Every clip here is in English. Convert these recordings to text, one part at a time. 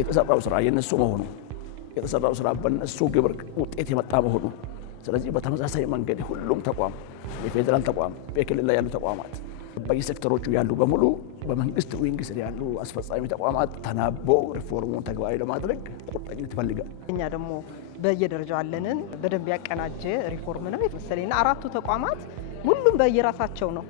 የተሰራው ስራ የነሱ መሆኑ የተሰራው ስራ በነሱ ግብር ውጤት የመጣ መሆኑ ስለዚህ በተመሳሳይ መንገድ ሁሉም ተቋም የፌደራል ተቋም በክልል ላይ ያሉ ተቋማት በየሴክተሮቹ ያሉ በሙሉ በመንግስት ዊንግ ስር ያሉ አስፈጻሚ ተቋማት ተናበው ሪፎርሙን ተግባራዊ ለማድረግ ቁርጠኝነት ይፈልጋል። እኛ ደግሞ በየደረጃው ያለንን በደንብ ያቀናጀ ሪፎርም ነው የመሰለኝና አራቱ ተቋማት ሁሉም በየራሳቸው ነው።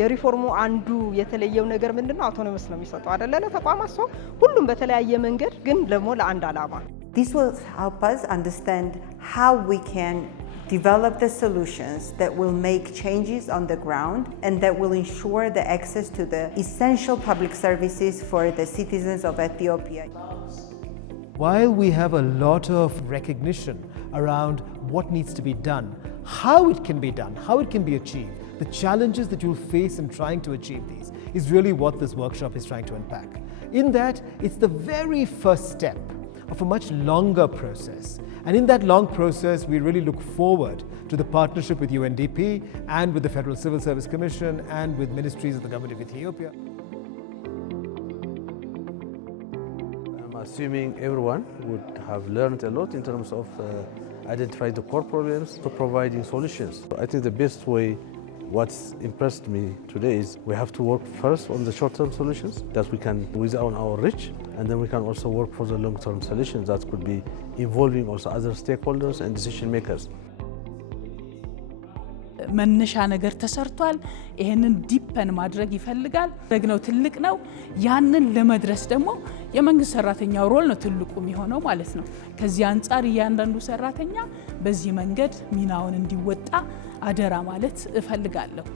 የሪፎርሙ አንዱ የተለየው ነገር ምንድነው? አውቶኖመስ ነው የሚሰጠው አይደለ? ለተቋማት ሰው ሁሉም በተለያየ መንገድ ግን ደግሞ ለአንድ ዓላማ This will help us understand how we can develop the solutions that will make changes on the ground and that will ensure the access to the essential public services for the citizens of Ethiopia. While we have a lot of recognition around what needs to be done, how it can be done, how it can be achieved, the challenges that you'll face in trying to achieve these is really what this workshop is trying to unpack. In that, it's the very first step of a much longer process. And in that long process, we really look forward to the partnership with UNDP and with the Federal Civil Service Commission and with ministries of the government of Ethiopia. I'm assuming everyone would have learned a lot in terms of identifying the core problems to providing solutions. I think the best way, what's impressed me today is we have to work first on the short-term solutions that we can within our reach, and then we can also work for the long-term solutions that could be involving also other stakeholders and decision makers. መነሻ ነገር ተሰርቷል። ይሄንን ዲፐን ማድረግ ይፈልጋል። ደግነው ትልቅ ነው። ያንን ለመድረስ ደግሞ የመንግስት ሰራተኛው ሮል ነው ትልቁ የሚሆነው ማለት ነው። ከዚህ አንፃር እያንዳንዱ ሰራተኛ በዚህ መንገድ ሚናውን እንዲወጣ አደራ ማለት እፈልጋለሁ።